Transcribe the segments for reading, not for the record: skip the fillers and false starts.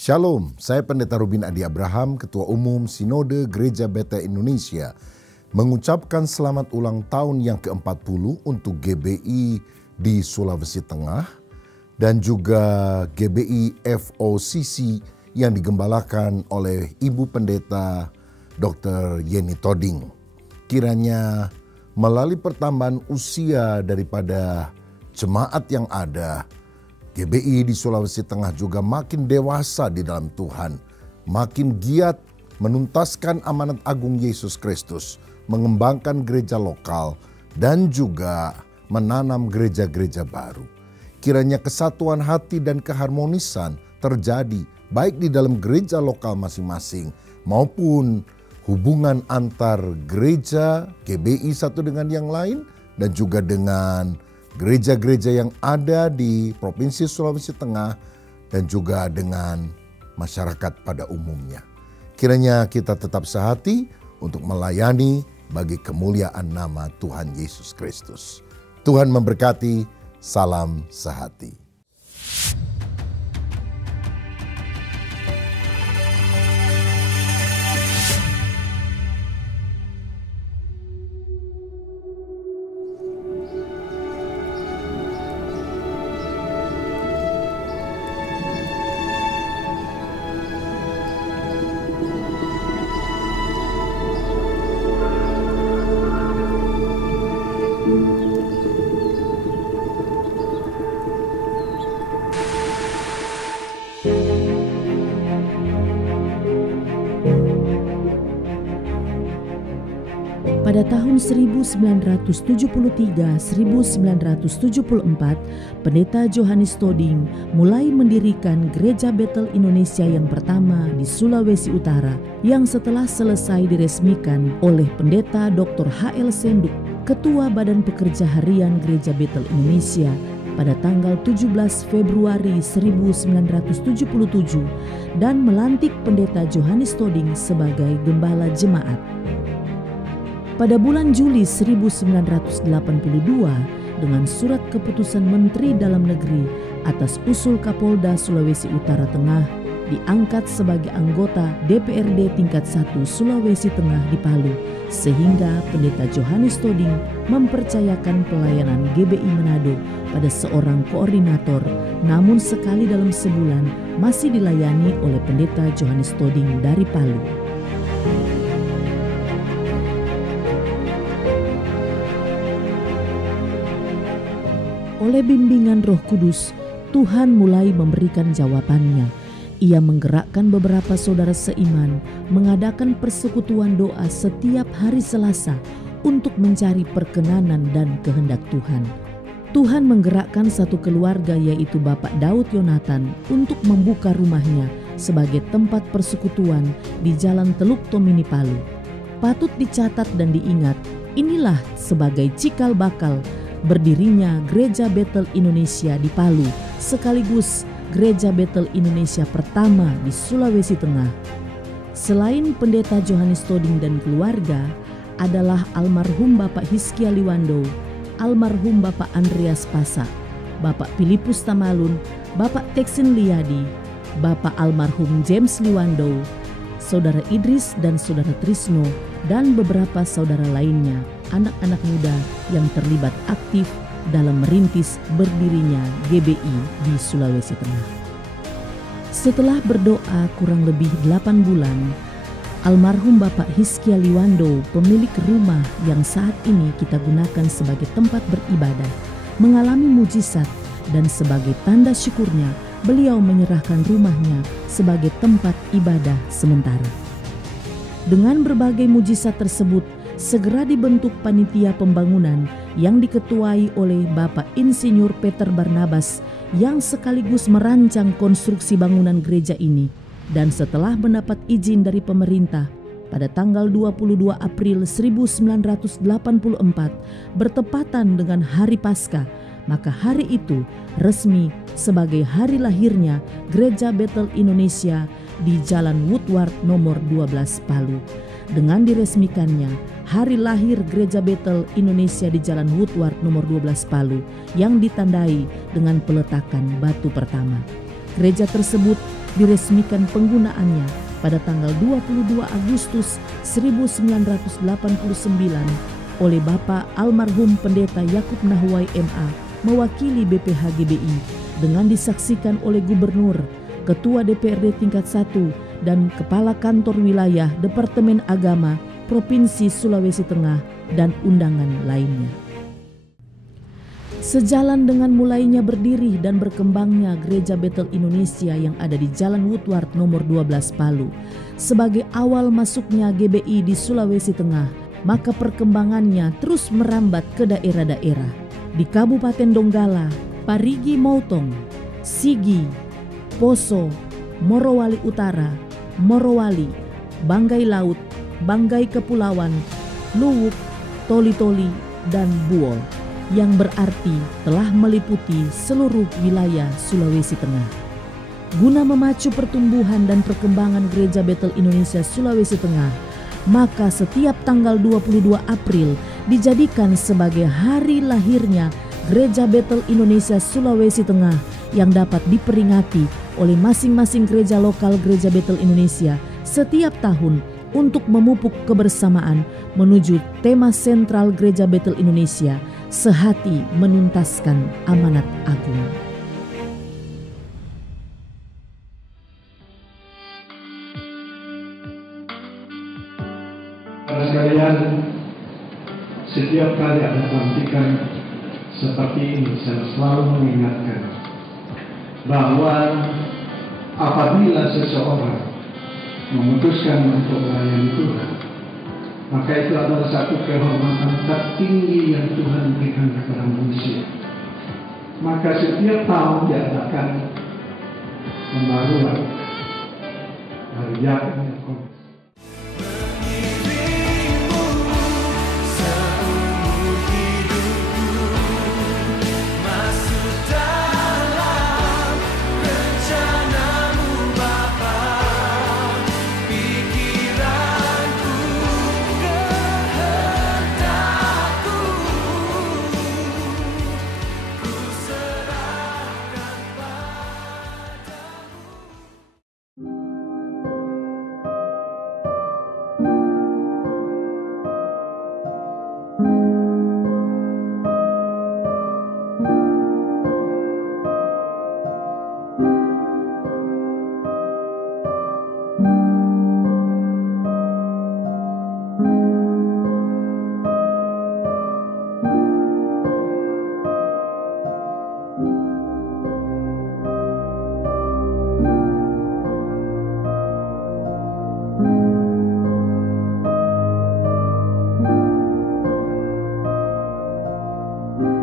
Shalom, saya Pendeta Rubin Adi Abraham, Ketua Umum Sinode Gereja Bethel Indonesia, mengucapkan selamat ulang tahun yang ke-40 untuk GBI di Sulawesi Tengah dan juga GBI FOCC yang digembalakan oleh Ibu Pendeta Dr. Yeni Toding. Kiranya melalui pertambahan usia daripada jemaat yang ada, GBI di Sulawesi Tengah juga makin dewasa di dalam Tuhan, makin giat menuntaskan amanat agung Yesus Kristus, mengembangkan gereja lokal, dan juga menanam gereja-gereja baru. Kiranya kesatuan hati dan keharmonisan terjadi baik di dalam gereja lokal masing-masing maupun hubungan antar gereja GBI satu dengan yang lain dan juga dengan gereja-gereja yang ada di Provinsi Sulawesi Tengah dan juga dengan masyarakat pada umumnya. Kiranya kita tetap sehati untuk melayani bagi kemuliaan nama Tuhan Yesus Kristus. Tuhan memberkati, salam sehati. Pada tahun 1973-1974, Pendeta Johannes Toding mulai mendirikan Gereja Bethel Indonesia yang pertama di Sulawesi Utara, yang setelah selesai diresmikan oleh Pendeta Dr. H.L. Senduk, Ketua Badan Pekerja Harian Gereja Bethel Indonesia, pada tanggal 17 Februari 1977 dan melantik Pendeta Johannes Toding sebagai Gembala Jemaat. Pada bulan Juli 1982, dengan surat keputusan Menteri Dalam Negeri atas usul Kapolda Sulawesi Utara Tengah, diangkat sebagai anggota DPRD tingkat 1 Sulawesi Tengah di Palu, sehingga Pendeta Johannes Toding mempercayakan pelayanan GBI Manado pada seorang koordinator, namun sekali dalam sebulan masih dilayani oleh Pendeta Johannes Toding dari Palu. Oleh bimbingan Roh Kudus, Tuhan mulai memberikan jawabannya. Ia menggerakkan beberapa saudara seiman mengadakan persekutuan doa setiap hari Selasa untuk mencari perkenanan dan kehendak Tuhan. Tuhan menggerakkan satu keluarga, yaitu Bapak Daud Yonatan, untuk membuka rumahnya sebagai tempat persekutuan di Jalan Teluk Tomini, Palu. Patut dicatat dan diingat, inilah sebagai cikal bakal berdirinya Gereja Bethel Indonesia di Palu, sekaligus Gereja Bethel Indonesia pertama di Sulawesi Tengah. Selain Pendeta Johannes Toding dan keluarga, adalah almarhum Bapak Hizkia Liwando, almarhum Bapak Andreas Pasa, Bapak Filipus Tamalun, Bapak Teksin Liyadi, Bapak almarhum James Liwando, Saudara Idris dan Saudara Trisno, dan beberapa saudara lainnya, anak-anak muda yang terlibat aktif dalam merintis berdirinya GBI di Sulawesi Tengah. Setelah berdoa kurang lebih 8 bulan, almarhum Bapak Hizkia Liwando, pemilik rumah yang saat ini kita gunakan sebagai tempat beribadah, mengalami mujizat, dan sebagai tanda syukurnya beliau menyerahkan rumahnya sebagai tempat ibadah sementara. Dengan berbagai mujizat tersebut, segera dibentuk panitia pembangunan yang diketuai oleh Bapak Insinyur Peter Barnabas yang sekaligus merancang konstruksi bangunan gereja ini. Dan setelah mendapat izin dari pemerintah, pada tanggal 22 April 1984 bertepatan dengan Hari Paskah, maka hari itu resmi sebagai hari lahirnya Gereja Bethel Indonesia di Jalan Woodward nomor 12 Palu. Dengan diresmikannya hari lahir Gereja Bethel Indonesia di Jalan Woodward nomor 12 Palu yang ditandai dengan peletakan batu pertama. Gereja tersebut diresmikan penggunaannya pada tanggal 22 Agustus 1989 oleh Bapak Almarhum Pendeta Yakub Nahwai MA mewakili BPH GBI dengan disaksikan oleh Gubernur, Ketua DPRD tingkat 1, dan Kepala Kantor Wilayah Departemen Agama Provinsi Sulawesi Tengah dan undangan lainnya. Sejalan dengan mulainya berdiri dan berkembangnya Gereja Bethel Indonesia yang ada di Jalan Woodward nomor 12 Palu sebagai awal masuknya GBI di Sulawesi Tengah, maka perkembangannya terus merambat ke daerah-daerah di Kabupaten Donggala, Parigi Motong, Sigi, Poso, Morowali Utara, Morowali, Banggai Laut, Banggai Kepulauan, Luwuk, Toli-Toli, dan Buol, yang berarti telah meliputi seluruh wilayah Sulawesi Tengah. Guna memacu pertumbuhan dan perkembangan Gereja Bethel Indonesia Sulawesi Tengah, maka setiap tanggal 22 April dijadikan sebagai hari lahirnya Gereja Bethel Indonesia Sulawesi Tengah yang dapat diperingati oleh masing-masing gereja lokal Gereja Bethel Indonesia setiap tahun untuk memupuk kebersamaan menuju tema sentral Gereja Bethel Indonesia, sehati menuntaskan amanat agung. Para sekalian, setiap kali ada pelantikan seperti ini, saya selalu mengingatkan bahwa apabila seseorang memutuskan untuk melayani Tuhan, maka itu adalah satu kehormatan tertinggi yang Tuhan berikan kepada manusia. Maka setiap tahun diadakan pembaruan dari Yakub.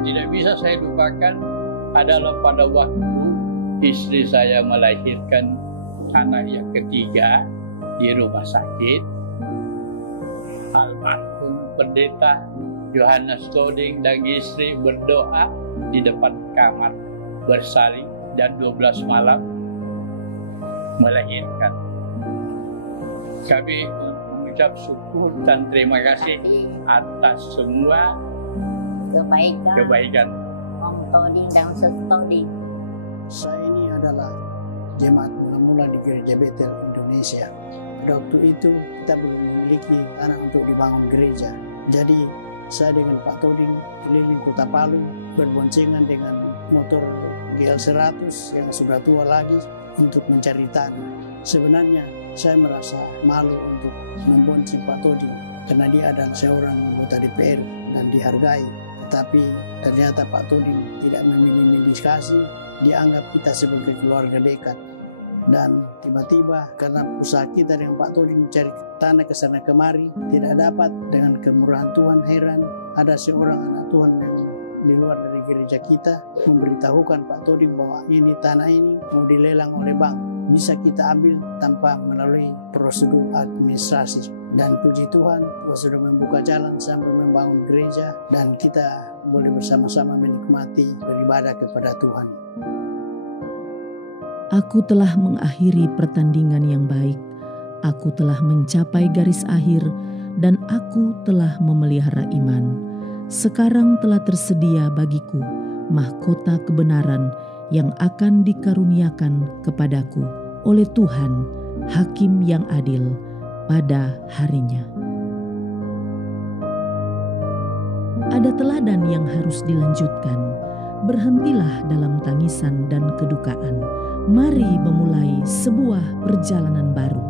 Tidak bisa saya lupakan adalah pada waktu istri saya melahirkan anak yang ketiga di rumah sakit. Almarhum Pendeta Yohanes Toding dan istri berdoa di depan kamar bersalin dan 12 malam melahirkan. Kami mengucap syukur dan terima kasih atas semua kebaikan Om Toding dan Ustaz Toding. Saya ini adalah jemaat mula-mula di Gereja Bethel Indonesia. Pada waktu itu kita belum memiliki tanah untuk dibangun gereja. Jadi saya dengan Pak Toding keliling Kota Palu berboncengan dengan motor GL100 yang sudah tua lagi untuk mencari tanah. Sebenarnya saya merasa malu untuk membonceng Pak Toding karena dia adalah seorang anggota DPR dan dihargai. Tetapi ternyata Pak Toding tidak memilih-milih kasih, dianggap kita sebagai keluarga dekat. Dan tiba-tiba karena usaha kita dengan Pak Toding mencari tanah ke sana kemari tidak dapat, dengan kemurahan Tuhan heran ada seorang anak Tuhan yang di luar dari gereja kita memberitahukan Pak Toding bahwa ini tanah ini mau dilelang oleh bank, bisa kita ambil tanpa melalui prosedur administrasi. Dan puji Tuhan, Tuhan sudah membuka jalan sampai membangun gereja dan kita boleh bersama-sama menikmati beribadah kepada Tuhan. Aku telah mengakhiri pertandingan yang baik. Aku telah mencapai garis akhir dan aku telah memelihara iman. Sekarang telah tersedia bagiku mahkota kebenaran yang akan dikaruniakan kepadaku oleh Tuhan, Hakim yang adil pada harinya. Ada teladan yang harus dilanjutkan. Berhentilah dalam tangisan dan kedukaan. Mari memulai sebuah perjalanan baru.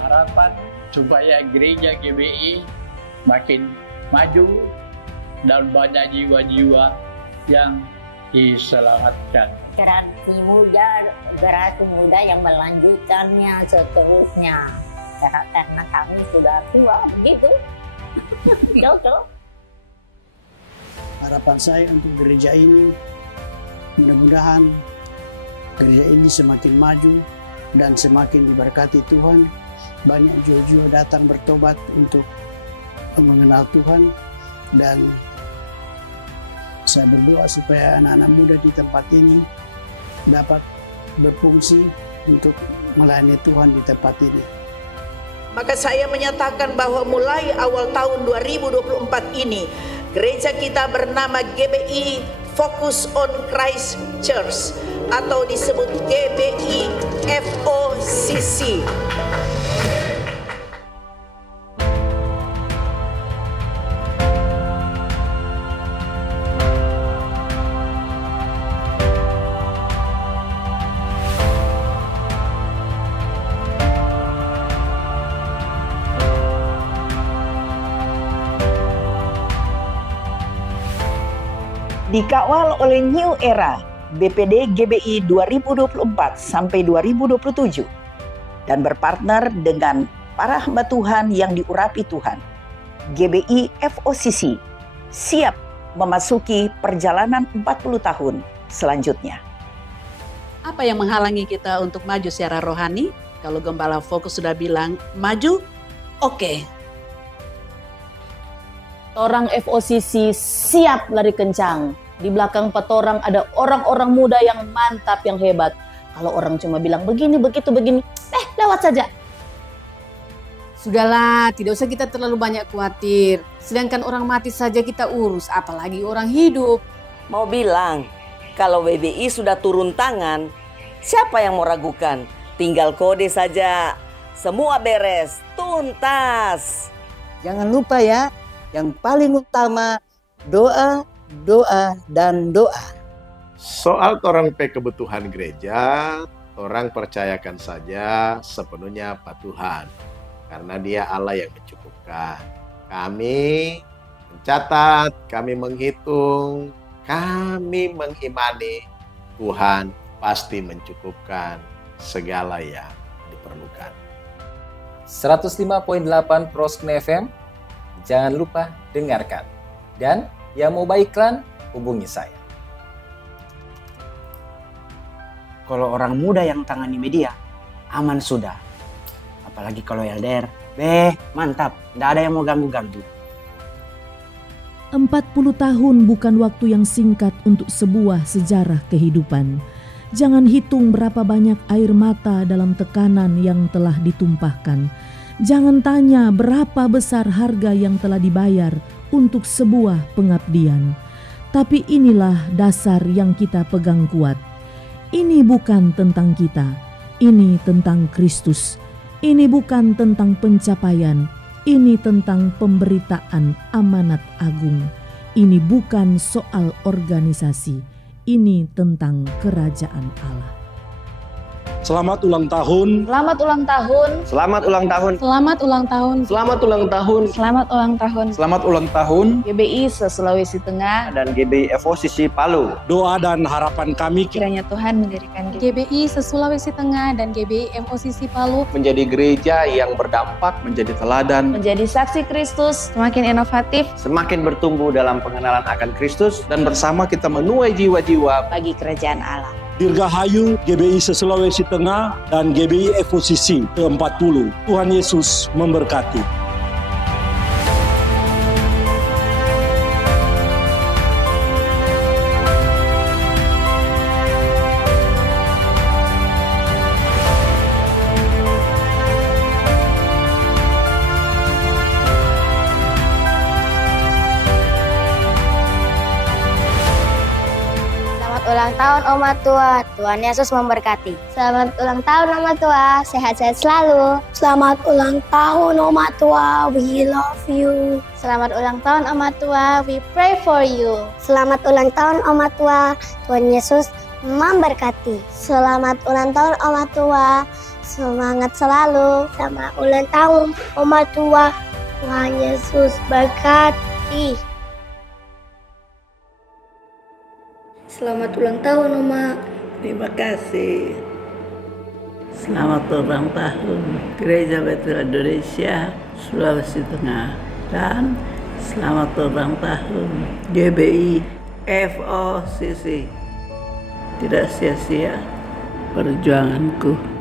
Harapan supaya gereja GBI makin maju dan banyak jiwa-jiwa yang diselamatkan. Generasi muda yang melanjutkannya seterusnya. Karena kami sudah tua begitu. Cocok. Harapan saya untuk gereja ini, mudah-mudahan gereja ini semakin maju dan semakin diberkati Tuhan. Banyak jiwa-jiwa datang bertobat untuk mengenal Tuhan, dan saya berdoa supaya anak-anak muda di tempat ini dapat berfungsi untuk melayani Tuhan di tempat ini. Maka saya menyatakan bahwa mulai awal tahun 2024 ini, gereja kita bernama GBI Focus on Christ Church atau disebut GBI FOCC. Dikawal oleh New Era BPD GBI 2024 sampai 2027 dan berpartner dengan para hamba Tuhan yang diurapi Tuhan. GBI FOCC siap memasuki perjalanan 40 tahun selanjutnya. Apa yang menghalangi kita untuk maju secara rohani? Kalau Gembala Fokus sudah bilang maju, oke. Orang FOCC siap lari kencang. Di belakang petorang ada orang-orang muda yang mantap, yang hebat. Kalau orang cuma bilang begini, begitu, begini, lewat saja. Sudahlah, tidak usah kita terlalu banyak khawatir. Sedangkan orang mati saja kita urus, apalagi orang hidup. Mau bilang, kalau BBI sudah turun tangan, siapa yang mau ragukan? Tinggal kode saja. Semua beres, tuntas. Jangan lupa ya, yang paling utama doa, doa, dan doa. Soal torang pe kebutuhan gereja, orang percayakan saja sepenuhnya Pak Tuhan. Karena Dia Allah yang mencukupkan. Kami mencatat, kami menghitung, kami mengimani Tuhan pasti mencukupkan segala yang diperlukan. 105.8 Proskne FM. Jangan lupa dengarkan. Dan yang mau buy iklan, hubungi saya. Kalau orang muda yang tangani media, aman sudah. Apalagi kalau LDR, mantap. Tidak ada yang mau ganggu-ganggu. 40 tahun bukan waktu yang singkat untuk sebuah sejarah kehidupan. Jangan hitung berapa banyak air mata dalam tekanan yang telah ditumpahkan. Jangan tanya berapa besar harga yang telah dibayar untuk sebuah pengabdian. Tapi inilah dasar yang kita pegang kuat. Ini bukan tentang kita, ini tentang Kristus. Ini bukan tentang pencapaian, ini tentang pemberitaan amanat agung. Ini bukan soal organisasi, ini tentang kerajaan Allah. Selamat ulang tahun. Selamat ulang tahun. Selamat ulang tahun. Selamat ulang tahun. Selamat ulang tahun. Selamat ulang tahun. Selamat ulang tahun. GBI se-Sulawesi Tengah dan GBI FOCC Palu. Doa dan harapan kami kiranya Tuhan mendirikan GBI se-Sulawesi Tengah dan GBI FOCC Palu menjadi gereja yang berdampak, menjadi teladan, menjadi saksi Kristus, semakin inovatif, semakin bertumbuh dalam pengenalan akan Kristus, dan bersama kita menuai jiwa-jiwa bagi kerajaan Allah. Dirgahayu GBI se-Sulawesi Tengah dan GBI FOCC ke-40. Tuhan Yesus memberkati. ulang tahun Oma Tua. Tuhan Yesus memberkati. Selamat ulang tahun Oma Tua. Sehat-sehat selalu. Selamat ulang tahun Oma Tua. We love you. Selamat ulang tahun Oma Tua. We pray for you. Selamat ulang tahun Oma Tua. Tuhan Yesus memberkati. Selamat ulang tahun Oma Tua. Semangat selalu. Selamat ulang tahun Oma Tua. Tuhan Yesus berkati. Selamat ulang tahun Oma. Terima kasih. Selamat ulang tahun Gereja Betel Indonesia Sulawesi Tengah, dan selamat ulang tahun GBI FOCC. Tidak sia-sia perjuanganku.